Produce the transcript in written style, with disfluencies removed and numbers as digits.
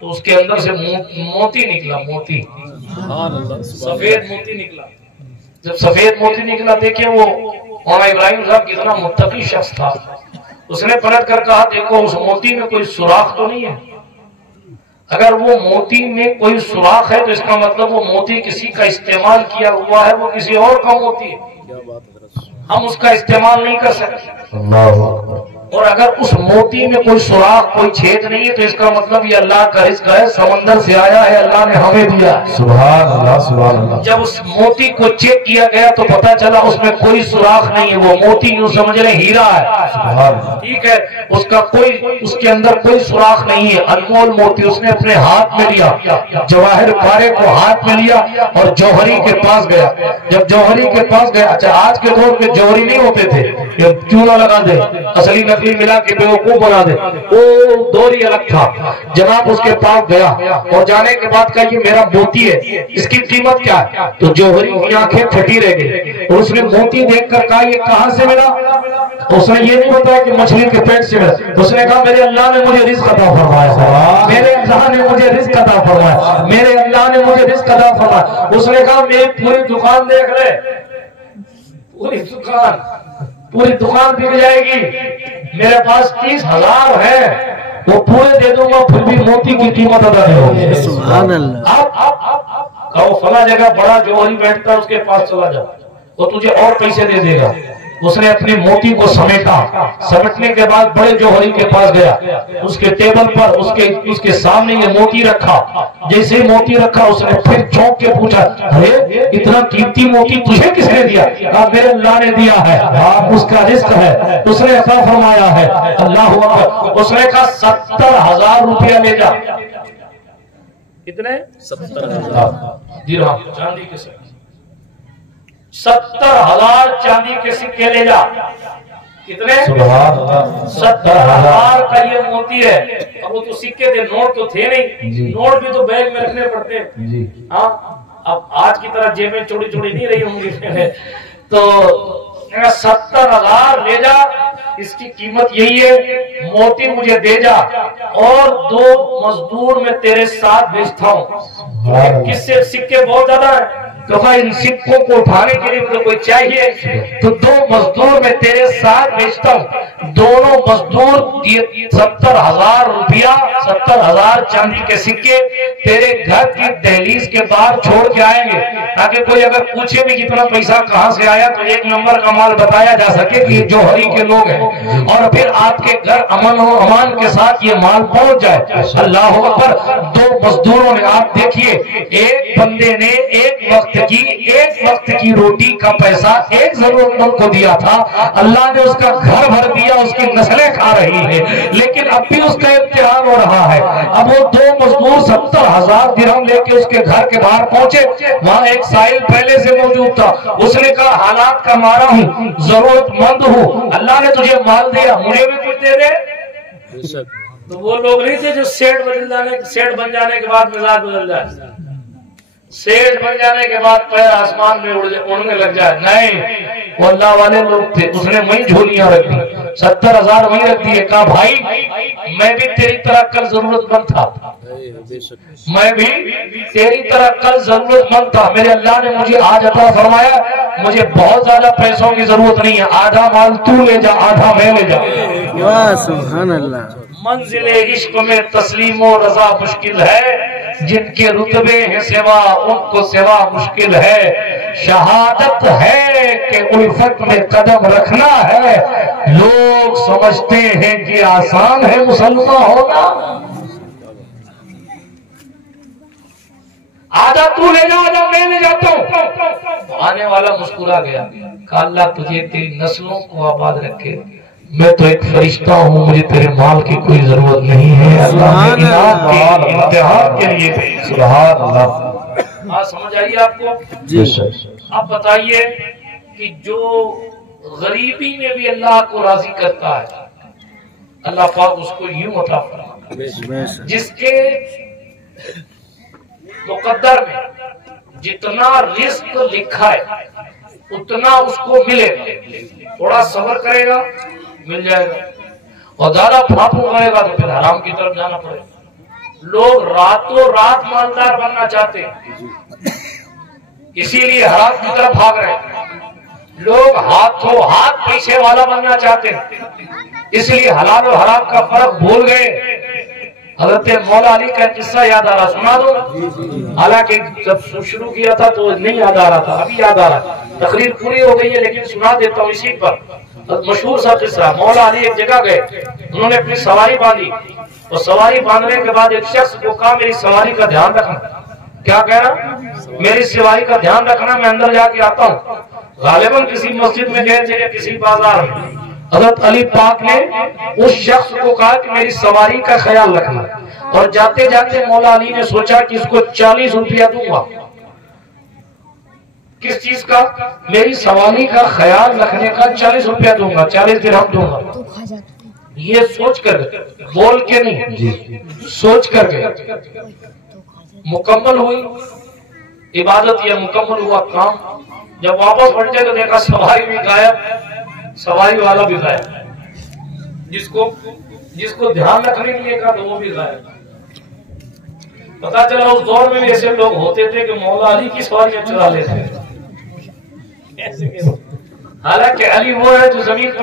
تو اس کے اندر سے موتی نکلا، موتی، سفید موتی نکلا۔ جب سفید موتی نکلا، دیکھیں وہ مولانا ابراہیم صاحب کتنا متقی شخص تھا، اس نے پلٹ کر کہا دیکھو اس موتی میں کوئی سوراخ تو نہیں ہے؟ اگر وہ موتی میں کوئی سوراخ ہے تو اس کا مطلب وہ موتی کسی کا استعمال کیا ہوا ہے، وہ کسی اور کا موتی ہے، ہم اس کا استعمال نہیں کر سکتے۔ اور اگر اس موتی میں کوئی سوراخ، کوئی چھید نہیں ہے تو اس کا مطلب یہ اللہ کا رزق ہے، سمندر سے آیا ہے، اللہ نے ہمیں دیا۔ سبحان اللہ سبحان اللہ۔ جب اس موتی کو چیک کیا گیا تو پتا چلا اس میں کوئی سوراخ نہیں ہے، وہ موتی یوں سمجھ رہے ہیرا ہے، ٹھیک ہے، اس کا کوئی، اس کے اندر کوئی سوراخ نہیں ہے، انمول موتی۔ اس نے اپنے ہاتھ میں لیا، جواہر پارے کو ہاتھ میں لیا اور جوہری کے پاس گیا۔ جب جوہری کے پاس گیا، اچھا آج کے دور میں جوہری نہیں ہوتے تھے، کیوں نہ لگا دے، اصلی نقلی ملا کے بیوقوف بنا دے، وہ دور ہی الگ تھا۔ جناب اس کے پاس گیا اور جانے کے بعد کہا یہ میرا موتی ہے، اس کی قیمت کیا ہے؟ تو جوہری کی آنکھیں پھٹی رہ گئی اور اس نے موتی دیکھ کر کہا یہ کہاں سے ملا؟ اس نے یہ نہیں بتایا کہ مچھلی کے پیٹ سے ملا، اس نے کہا میرے اللہ نے مجھے رزق عطا فرمایا، میرے اللہ نے مجھے رزق عطا فرمایا، میرے اللہ نے مجھے رزق عطا فرمایا۔ اس نے کہا میری پوری دکان دیکھ لے، پوری دکان بک جائے گی، میرے پاس 30,000 ہے، وہ پورے دے دوں گا پھر بھی موتی کی قیمت ادا نہیں ہوگی۔ سبحان اللہ۔ اب فلاں جگہ بڑا جوہری بیٹھتا ہے، اس کے پاس چلا جا، وہ تجھے اور پیسے دے دے گا۔ اس نے اپنی موتی کو سمیٹا، سمیٹنے کے بعد بڑے جوہری کے پاس گیا، اس کے ٹیبل پر اس کے سامنے یہ موتی رکھا۔ جیسے موتی رکھا اس نے پھر چونک کے پوچھا ارے اتنا قیمتی موتی تجھے کس نے دیا؟ کہا میرے اللہ نے دیا ہے، اس کا رزق ہے، اس نے عطا فرمایا ہے۔ اللہ اکبر۔ اس نے کہا 70,000 روپیہ لے جا۔ کتنے؟ 70,000 درہم چاندی کے سکے، 70,000 چاندی کے سکے لے جا۔ کتنے؟ 70,000 کا یہ موتی ہے۔ اب وہ تو سکے تھے، نوٹ تو تھے نہیں، نوٹ بھی تو بیگ میں رکھنے پڑتے، ہاں اب آج کی طرح جیبیں چوڑی چوڑی نہیں رہی ہوں گی، تو 70,000 لے جا، اس کی قیمت یہی ہے، موتی مجھے دے جا اور 2 مزدور میں تیرے ساتھ بھیجتا ہوں۔ کس سے سکے بہت زیادہ ہیں تو ان سکوں کو اٹھانے کے لیے مجھے کوئی چاہیے، تو 2 مزدور میں تیرے ساتھ بھیجتا ہوں۔ دونوں مزدور 70,000 روپیہ، 70,000 چاندی کے سکے تیرے گھر کی دہلیز کے باہر چھوڑ کے آئیں گے، تاکہ کوئی اگر پوچھے بھی کتنا پیسہ کہاں سے آیا تو 1 نمبر کا مال بتایا جا سکے کہ یہ جوہری کے لوگ ہیں، اور پھر آپ کے گھر امن و امان کے ساتھ یہ مال پہنچ جائے۔ اللہ اکبر۔ 2 مزدوروں نے، آپ دیکھیے، ایک بندے نے ایک وقت کی روٹی کا پیسہ ایک ضرورت مند کو دیا تھا، اللہ نے اس کا گھر بھر دیا، اس کی نسلیں کھا رہی ہیں، لیکن اب بھی اس کا امتحان ہو رہا ہے۔ اب وہ 2 مزدور 70,000 درہم لے کے اس کے گھر کے باہر پہنچے، وہاں ایک سائل پہلے سے موجود تھا، اس نے کہا حالات کا مارا ہوں، ضرورت مند ہوں، اللہ نے تجھے مال دیا، مجھے بھی کچھ دے دے۔ تو وہ لوگ نہیں تھے جو سیٹ بن جانے کے بعد مزاج بدل جائے، سیٹ بن جانے کے بعد پیر آسمان میں اڑنے لگ جائے، نہیں، وہ اللہ والے لوگ تھے۔ اس نے وہیں جھولیاں رکھ دی، 70,000 وہیں رکھ دیے، کہا بھائی میں بھی تیری طرح کل ضرورت مند تھا، میں بھی تیری طرح کل ضرورت مند تھا، میرے اللہ نے مجھے آج عطا فرمایا، مجھے بہت زیادہ پیسوں کی ضرورت نہیں ہے، آدھا مال تو لے جا، آدھا میں لے جا۔ سبحان اللہ۔ منزل عشق میں تسلیم و رضا مشکل ہے، جن کے رتبے ہیں سوا ان کو سوا مشکل ہے، شہادت ہے کہ الفت میں قدم رکھنا ہے، لوگ سمجھتے ہیں کہ آسان ہے مسلمان ہونا۔ آدھا تو لے جا، آدھا میں لے جاتا ہوں۔ آنے والا مسکرا گیا، کہ اللہ تجھے تیری نسلوں کو آباد رکھے، میں تو ایک فرشتہ ہوں، مجھے تیرے مال کی کوئی ضرورت نہیں ہے، اللہ نے انعام کے امتحان کے لیے بھیجا۔ سبحان اللہ۔ بات سمجھ آئیے آپ کو؟ جی۔ اب بتائیے کہ جو غریبی میں بھی اللہ کو راضی کرتا ہے، اللہ پاک اس کو یوں عطا فرماتا ہے، جس کے مقدر میں جتنا رزق لکھا ہے اتنا اس کو ملے گا، تھوڑا صبر کرے گا مل جائے گا، اور زیادہ پھاپو کرے گا تو پھر حرام کی طرف جانا پڑے گا۔ لوگ راتوں رات مالدار بننا چاہتے ہیں، اسی لیے حرام کی طرف بھاگ رہے ہیں۔ لوگ ہاتھوں ہاتھ پیسے والا بننا چاہتے ہیں، اس لیے حلال و حرام کا فرق بھول گئے۔ حضرت مولا علی کا قصہ یاد آ رہا، سنا دو؟ حالانکہ جب شروع کیا تھا تو نہیں یاد آ رہا تھا، ابھی یاد آ رہا ہے۔ تقریر پوری ہو گئی ہے لیکن سنا دیتا ہوں اسی پر۔ مشہور سا قصہ، مولا علی ایک جگہ گئے، انہوں نے اپنی سواری باندھی، اور سواری باندھنے کے بعد ایک شخص کو کہا میری سواری کا دھیان رکھنا۔ کیا کہہ رہا؟ میری سواری کا دھیان رکھنا، میں اندر جا کے آتا ہوں۔ غالباً کسی مسجد میں گئے تھے یا کسی بازار میں۔ حضرت علی پاک نے اس شخص کو کہا کہ میری سواری کا خیال رکھنا، اور جاتے جاتے مولا علی نے سوچا کہ اس کو 40 روپیہ دوں گا۔ کس چیز کا؟ میری سواری کا خیال رکھنے کا 40 روپیہ دوں گا، 40 درہم دوں گا۔ یہ سوچ کر، بول کے نہیں، سوچ کر کے مکمل ہوئی عبادت، یہ مکمل ہوا کام۔ جب واپس پلٹے تو دیکھا سواری بھی غائب، سواری والا بھی غائب، جس کو دھیان رکھنے کے لیے کہا تو وہ بھی غائب۔ پتا چلا اس دور میں بھی ایسے لوگ ہوتے تھے کہ مولا علی کی سواریاں چلا لیتے تھے۔ حالانکہ علی وہ ہے جو زمین پر